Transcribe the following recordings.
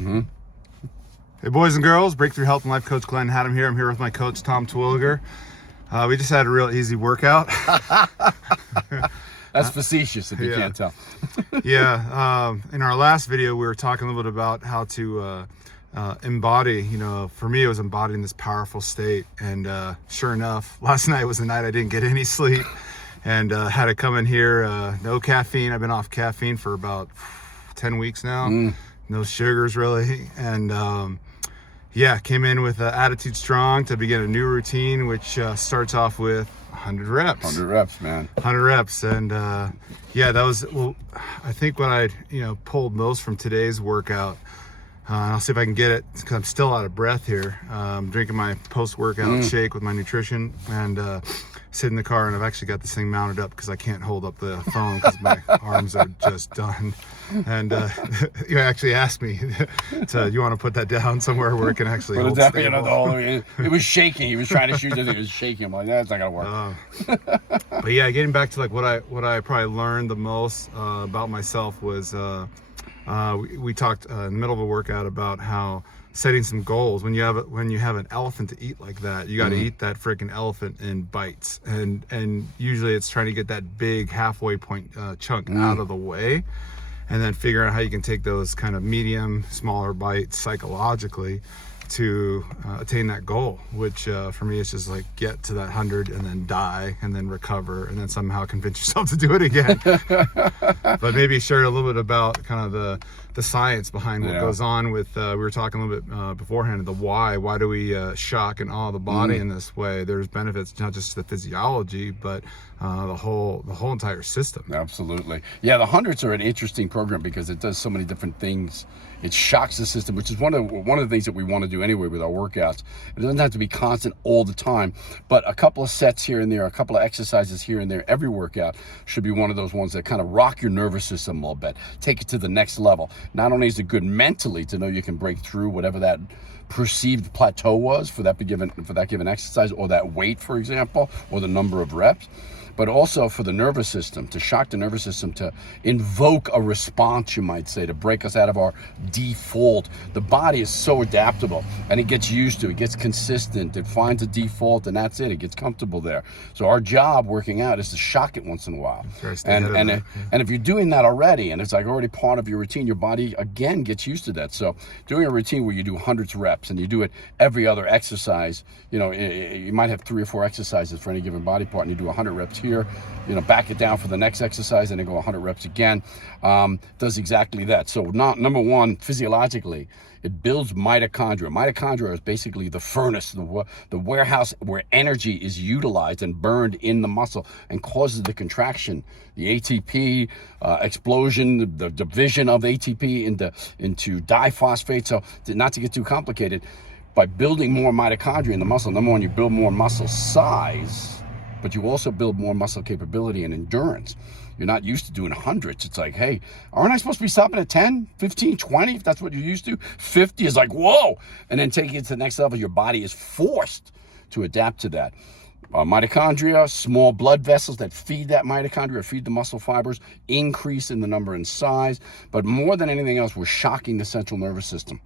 Mm-hmm. Hey boys and girls, Breakthrough Health and Life Coach Glenn Hattem here. I'm here with my coach Tom Terwilleger. We just had a real easy workout. That's facetious if you can't tell. Yeah, in our last video we were talking a little bit about how to embody, for me it was embodying this powerful state, and sure enough, last night was the night I didn't get any sleep and had to come in here, no caffeine. I've been off caffeine for about 10 weeks now, no sugars really, and came in with attitude strong to begin a new routine, which starts off with 100 reps. 100 reps, man. 100 reps, and that was, I think what I pulled most from today's workout. I'll see if I can get it because I'm still out of breath here. I'm drinking my post-workout shake with my nutrition, and sit in the car, and I've actually got this thing mounted up because I can't hold up the phone because my arms are just done. And you actually asked me, you want to put that down somewhere where it can actually hold stable? It was shaking. He was trying to shoot the thing. It was shaking. I'm like, that's not gonna work. But yeah, getting back to like what I probably learned the most about myself was we talked in the middle of a workout about how setting some goals. When you have an elephant to eat like that, you got to eat that freaking elephant in bites, and usually it's trying to get that big halfway point chunk out of the way, and then figure out how you can take those kind of medium, smaller bites psychologically to attain that goal, which for me it's just like get to that 100 and then die and then recover and then somehow convince yourself to do it again. But maybe share a little bit about kind of the science behind what goes on with we were talking a little bit beforehand, the why do we shock and awe the body in this way. There's benefits not just to the physiology but the whole entire system. Absolutely. Yeah, the hundreds are an interesting program because it does so many different things. It shocks the system, which is one of the things that we want to do anyway with our workouts. It doesn't have to be constant all the time, but a couple of sets here and there, a couple of exercises here and there, every workout should be one of those ones that kind of rock your nervous system a little bit, take it to the next level. Not only is it good mentally to know you can break through whatever that perceived plateau was for that given exercise, or that weight, for example, or the number of reps, but also for the nervous system, to shock the nervous system, to invoke a response, you might say, to break us out of our default. The body is so adaptable, and it gets used to it, gets consistent, it finds a default, and that's it. It gets comfortable there. So our job working out is to shock it once in a while. And if you're doing that already, and it's like already part of your routine, your body again gets used to that. So doing a routine where you do hundreds of reps and you do it every other exercise, you might have 3 or 4 exercises for any given body part, and you do 100 reps here, back it down for the next exercise, and then go 100 reps again. Does exactly that. So number one, physiologically, it builds mitochondria. Mitochondria is basically the furnace, the warehouse where energy is utilized and burned in the muscle and causes the contraction, the ATP explosion, the division of ATP into diphosphate. So not to get too complicated, by building more mitochondria in the muscle, number one, you build more muscle size, but you also build more muscle capability and endurance. You're not used to doing hundreds. It's like, hey, aren't I supposed to be stopping at 10, 15, 20, if that's what you're used to? 50 is like, whoa. And then taking it to the next level, your body is forced to adapt to that. Mitochondria, small blood vessels that feed that mitochondria, feed the muscle fibers, increase in the number and size. But more than anything else, we're shocking the central nervous system.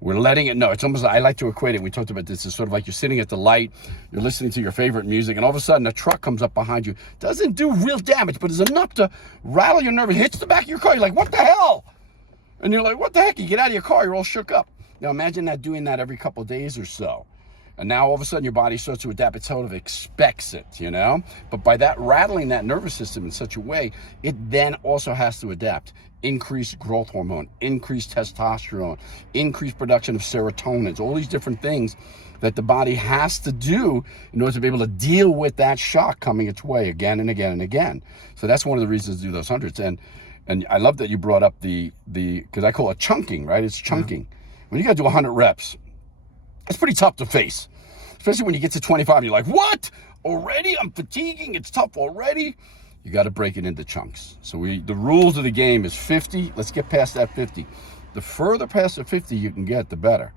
We're letting it know. It's almost, I like to equate it, we talked about this, it's sort of like you're sitting at the light, you're listening to your favorite music, and all of a sudden a truck comes up behind you. Doesn't do real damage, but is enough to rattle your nerve. It hits the back of your car. You're like, what the hell? And you're like, what the heck? You get out of your car, you're all shook up. Now imagine that, doing that every couple of days or so. And now all of a sudden your body starts to adapt. It sort of expects it, But by that rattling that nervous system in such a way, it then also has to adapt. Increased growth hormone, increased testosterone, increased production of serotonin, all these different things that the body has to do in order to be able to deal with that shock coming its way again and again and again. So that's one of the reasons to do those hundreds. And I love that you brought up the because I call it chunking, right? It's chunking. When you got to do 100 reps, it's pretty tough to face, especially when you get to 25 and you're like, what? Already? I'm fatiguing. It's tough already. You got to break it into chunks. So the rules of the game is 50. Let's get past that 50. The further past the 50 you can get, the better.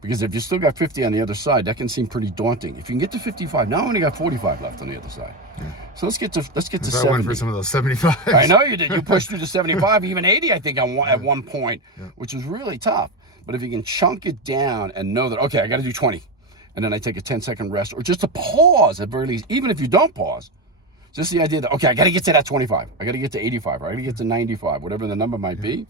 Because if you still got 50 on the other side, that can seem pretty daunting. If you can get to 55, now I only got 45 left on the other side. Yeah. So let's get to 70. I went for some of those 75. I know you did. You pushed through to 75, even 80, I think, at one point, which was really tough. But if you can chunk it down and know that, okay, I got to do 20, and then I take a 10-second rest, or just a pause at very least, even if you don't pause, just the idea that, okay, I got to get to that 25, I got to get to 85, or I got to get to 95, whatever the number might be.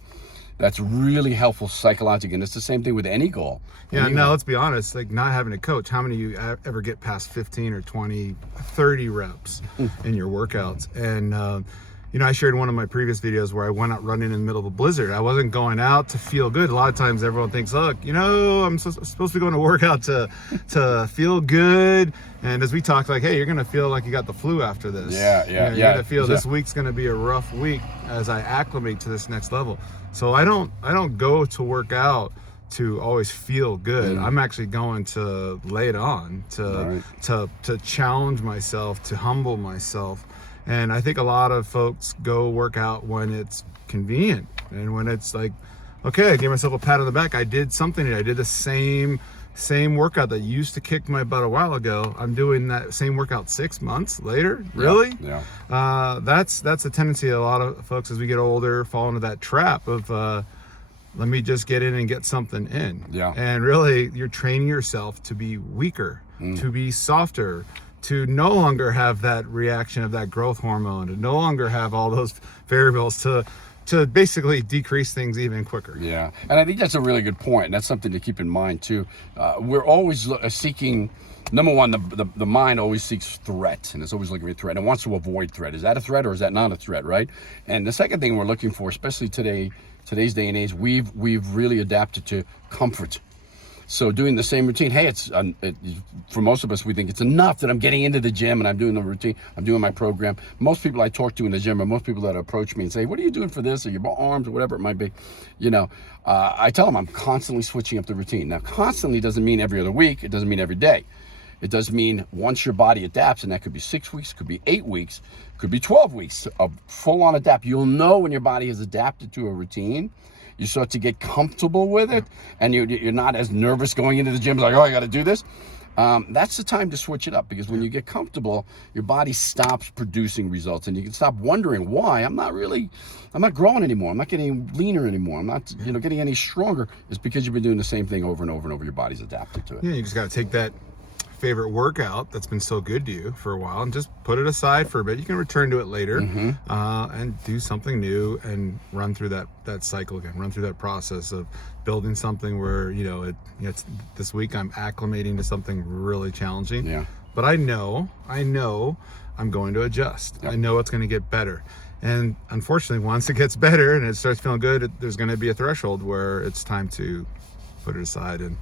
That's really helpful psychologically, and it's the same thing with any goal. Yeah, now let's be honest, like not having a coach, how many of you ever get past 15 or 20, 30 reps in your workouts? And, you know, I shared one of my previous videos where I went out running in the middle of a blizzard. I wasn't going out to feel good. A lot of times everyone thinks, look, you know, I'm supposed to be going to work out to feel good. And as we talked, like, hey, you're going to feel like you got the flu after this. You're going to feel this week's going to be a rough week as I acclimate to this next level. So I don't go to work out to always feel good. I'm actually going to lay it on, to challenge myself, to humble myself. And I think a lot of folks go work out when it's convenient and when it's like, okay, I gave myself a pat on the back. I did something today. I did the same workout that used to kick my butt a while ago. I'm doing that same workout 6 months later. Really? Yeah. That's a tendency a lot of folks as we get older fall into that trap of let me just get in and get something in. Yeah. And really, you're training yourself to be weaker, to be softer, to no longer have that reaction of that growth hormone, to no longer have all those variables, to basically decrease things even quicker. Yeah, and I think that's a really good point, and that's something to keep in mind too. We're always seeking, number one, the mind always seeks threat, and it's always looking for a threat, and it wants to avoid threat. Is that a threat or is that not a threat, right? And the second thing we're looking for, especially today's day and age, we've really adapted to comfort. So doing the same routine, hey, for most of us, we think it's enough that I'm getting into the gym and I'm doing the routine, I'm doing my program. Most people I talk to in the gym, or most people that approach me and say, what are you doing for this, or your arms, or whatever it might be, you know, I tell them I'm constantly switching up the routine. Now, constantly doesn't mean every other week, it doesn't mean every day. It does mean once your body adapts, and that could be 6 weeks, could be 8 weeks, could be 12 weeks of full-on adapt. You'll know when your body has adapted to a routine. You start to get comfortable with it, and you're not as nervous going into the gym, like, oh, I got to do this. That's the time to switch it up, because when you get comfortable, your body stops producing results, and you can stop wondering why I'm not growing anymore. I'm not getting leaner anymore. I'm not, getting any stronger. It's because you've been doing the same thing over and over and over. Your body's adapted to it. Yeah, you just got to take that favorite workout that's been so good to you for a while and just put it aside for a bit. You can return to it later, and do something new and run through that cycle again, run through that process of building something where it's this week I'm acclimating to something really challenging. Yeah. But I know I'm going to adjust. Yep. I know it's going to get better. And unfortunately, once it gets better and it starts feeling good, there's going to be a threshold where it's time to put it aside and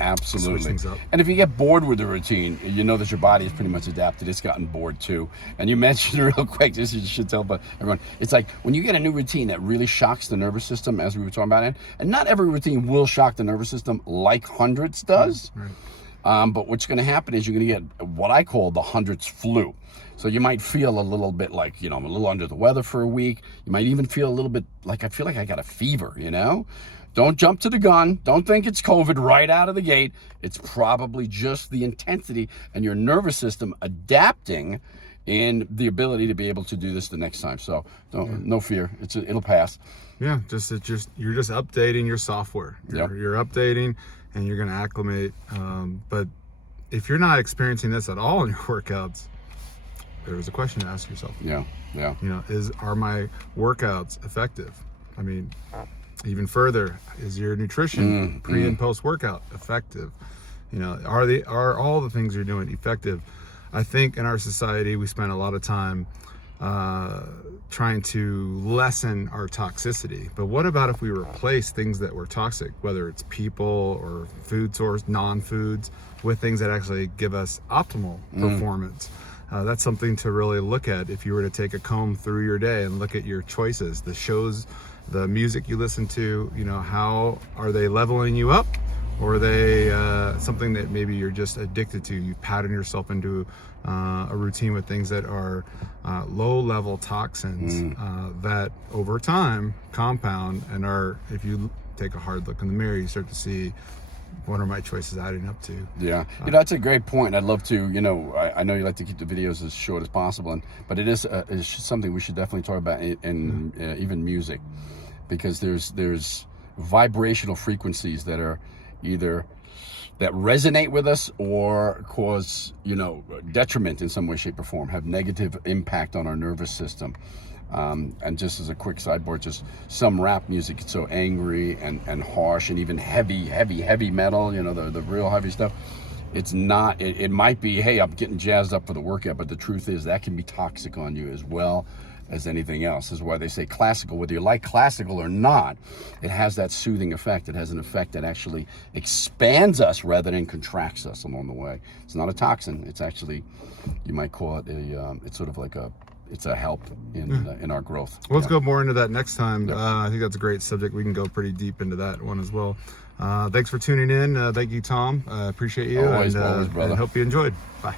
absolutely switch things up. And if you get bored with the routine, you know that your body is pretty much adapted. It's gotten bored too. And you mentioned real quick, this you should tell but everyone, it's like when you get a new routine that really shocks the nervous system, as we were talking about it, and not every routine will shock the nervous system like hundreds does. Right. But what's going to happen is you're going to get what I call the hundreds flu. So you might feel a little bit like, I'm a little under the weather for a week. You might even feel a little bit like, I feel like I got a fever, Don't jump to the gun. Don't think it's COVID right out of the gate. It's probably just the intensity and your nervous system adapting in the ability to be able to do this the next time. So no fear. It'll pass. Yeah, you're just updating your software. You're updating and you're going to acclimate. But if you're not experiencing this at all in your workouts, there's a question to ask yourself. Yeah. Are my workouts effective? I mean, even further, is your nutrition pre and post workout effective? Are all the things you're doing effective? I think in our society we spend a lot of time trying to lessen our toxicity. But what about if we replace things that were toxic, whether it's people or food source, non-foods, with things that actually give us optimal performance? That's something to really look at if you were to take a comb through your day and look at your choices, the shows, the music you listen to, how are they leveling you up, or are they something that maybe you're just addicted to? You pattern yourself into a routine with things that are low-level toxins that over time compound and if you take a hard look in the mirror, you start to see, what are my choices adding up to? Yeah, that's a great point. I'd love to, I know you like to keep the videos as short as possible, but it's something we should definitely talk about in even music, because there's vibrational frequencies that are either that resonate with us or cause, detriment in some way, shape, or form, have negative impact on our nervous system. And just as a quick sideboard, just some rap music, it's so angry and harsh, and even heavy metal, the real heavy stuff. It's not, it might be, hey, I'm getting jazzed up for the workout, but the truth is that can be toxic on you as well as anything else. This is why they say classical, whether you like classical or not, it has that soothing effect. It has an effect that actually expands us rather than contracts us along the way. It's not a toxin. It's actually, you might call it it's sort of like it's a help in our growth. Well, let's go more into that next time. Yep. I think that's a great subject. We can go pretty deep into that one as well. Thanks for tuning in. Thank you, Tom. Appreciate you. Always, brother. And hope you enjoyed. Bye.